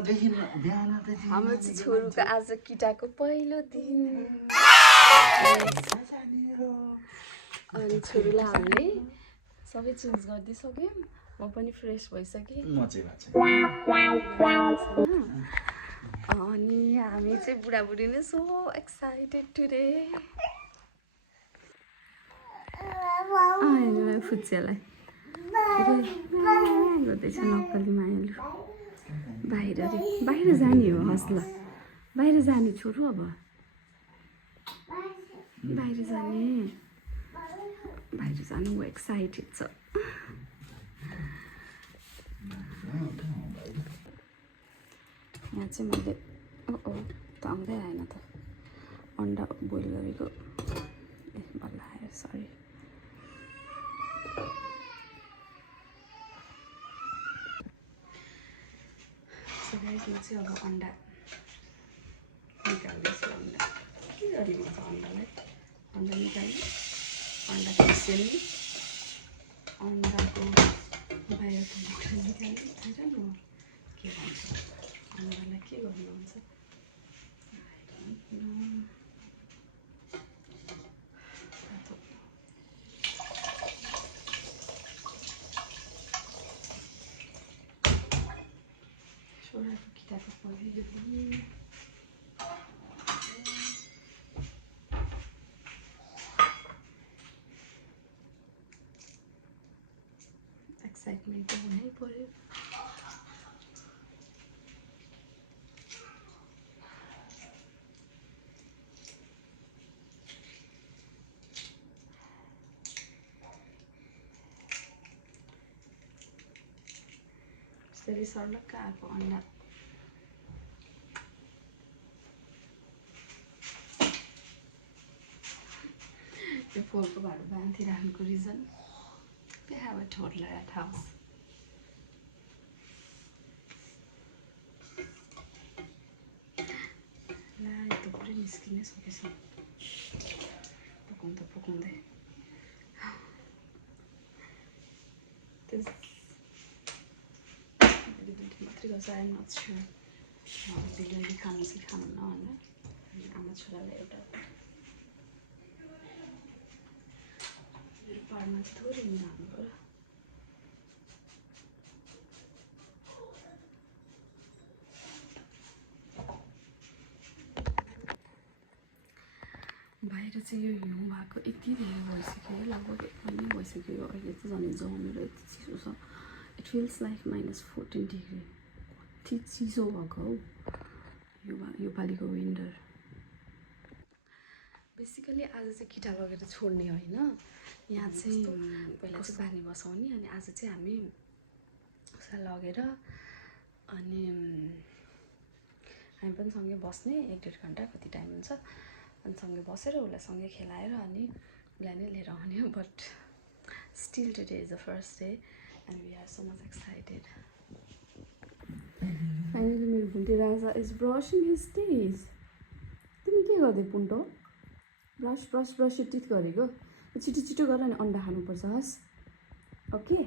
हाम्रो चाहिँ छोरीको आज केटाको पहिलो दिन अनि छोरीलाई हामीले सबै चेन्ज गरिदिइसक्यौँ म पनि फ्रेस भइसकेँ अनि हामी चाहिँ बुढाबुढी नै सो एक्साइटेड टुडे फुच्चियालाई गर्दैछ नक्कली मायालु बाहिर जाने हो हस् ल बाहिर जाने छोरो अब बाहिर जानु ऊ एक्साइटेड छ यहाँ चाहिँ मैले त आउँदै आएन त अन्डा बोइल गरेको ए बल्ल आयो सरी म चाहिँ अब अन्डा निकाल्दैछु अन्डा के गर्ने छ अन्डालाई अन्डा निकाल्ने अन्डा पिसेल्ने अन्डाको बाहिरको बोक्रा निकाल्ने थाहा न के भन्छ अन्डालाई के गर्नुहुन्छ छोराको केटाको पहिलो दिन एक्साइटमेन्ट त हुनै पर्यो यसरी सर्लक्क आएको अन्डा यो फोरको भाँडो बाँधी राख्नुको reason we have a toddler at house ला यो त पुरै निस्किनै सकेछ पकाउँदै मात्रै गर्छ I am not sure biryani खानु चाहिँ खानुहुन्न भनेर आमा छोरालाई एउटा पारमा चाहिँ थोरै मिना हाल्नु पर्यो बाहिर चाहिँ यो हिउँ भएको यति धेरै भइसक्यो लगभग 1 महिना भइसक्यो अहिले चाहिँ झन् जमेर यति चिसो छ इट फिल्स लाइक -14 डिग्री कति चिसो भएको हौ योपालिको विन्टर बेसिकली आज चाहिँ केटा लगेर छोड्ने होइन यहाँ चाहिँ पहिला चाहिँ पानी बसाउने अनि आज चाहिँ हामी उसलाई लगेर अनि हामी पनि सँगै बस्ने 1-1.5 घन्टा कति टाइम हुन्छ अनि सँगै बसेर उसलाई सँगै खेलाएर अनि उसलाई नै लिएर आउने but still today is the first day and we are so much excited finally मेरो भुन्टे राजा इज ब्रसिङ हिज टिथ तिमी के गर्दै पुन्टो ब्रस यो टिथ गरेको छिटो गर अनि अन्डा खानुपर्छ हस् ओके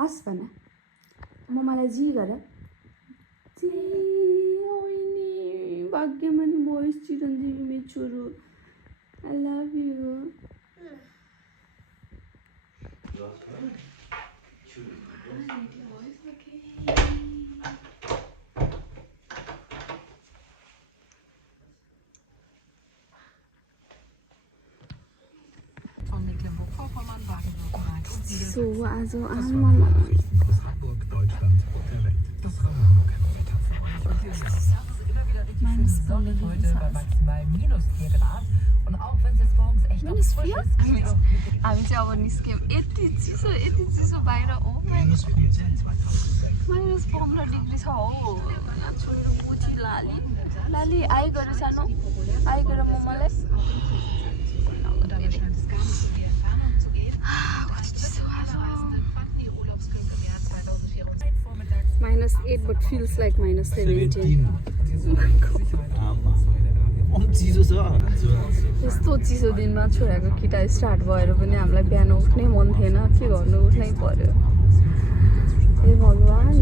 हस् भन मलाई जी गर भाग्यमानी भोइस चिरञ्जीवी मेरो छोरो I love you So, also Mama. Heute bei maximal -4 Grad und auch wenn es jetzt morgens echt noch frisch ist. हामी चाहिँ अब निस्क्यौँ यति चिसो बाहिर हो -15 डिग्री छ हो छोरो बुझी लाली आइ गरे सानो आइ गरे मम्मालाई -8 but feels like -17 यस्तो चिसो दिनमा छोराको केटा स्टार्ट भएर पनि हामीलाई बिहान उठ्नै मन थिएन के गर्नु उठ्नै पर्यो हे भगवान्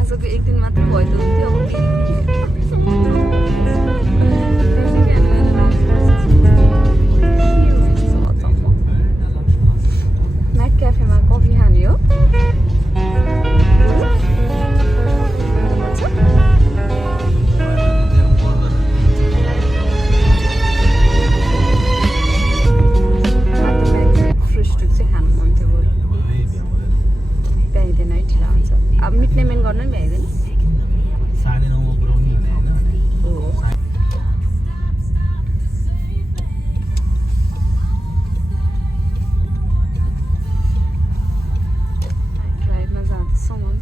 आजको एक दिन मात्र भयो त हुन्थ्यो अब म्याक क्याफेमा कफी खाने हो अब मिट्ने मेन गर्नु नि भ्याइँदैन ड्राइभमा जाँदैछौँ अब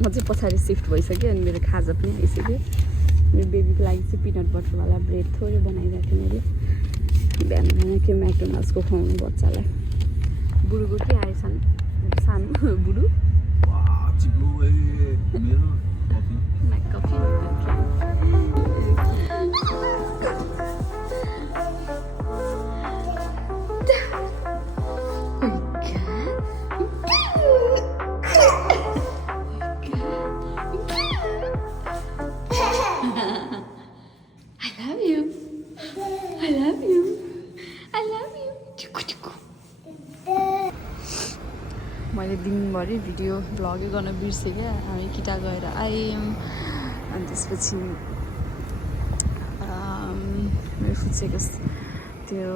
म चाहिँ पछाडि सिफ्ट भइसक्यो अनि मेरो खाजा पनि आइसक्यो मेरो बेबीको लागि चाहिँ पिनट बटरवाला ब्रेड थोरै बनाइरहेको थिएँ मैले बिहान बिहान के म्याकडोनल्ड्सको खुवाउनु बच्चालाई बुढोको के आएछन् सानो बुढो कफी मैले दिनभरि भिडियो भ्लगै गर्न बिर्सेँ क्या हामी किटा गएर आयौँ अनि त्यसपछि मेरो फुच्चेको त्यो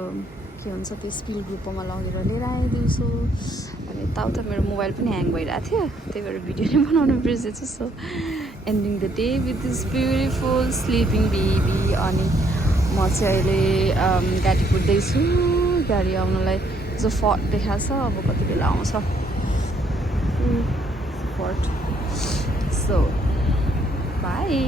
के भन्छ त्यो स्पिल ग्रुपमा लगेर लिएर आएँ दिउँसो अनि यताउता मेरो मोबाइल पनि ह्याङ भइरहेको थियो त्यही भएर भिडियो नै बनाउनु बिर्सेछु so ending the day with this beautiful sleeping baby अनि म चाहिँ अहिले गाडी कुद्दैछु गाडी आउनलाई जो फर्ट देखाएको छ अब कति बेला आउँछ फर्ट सो बाई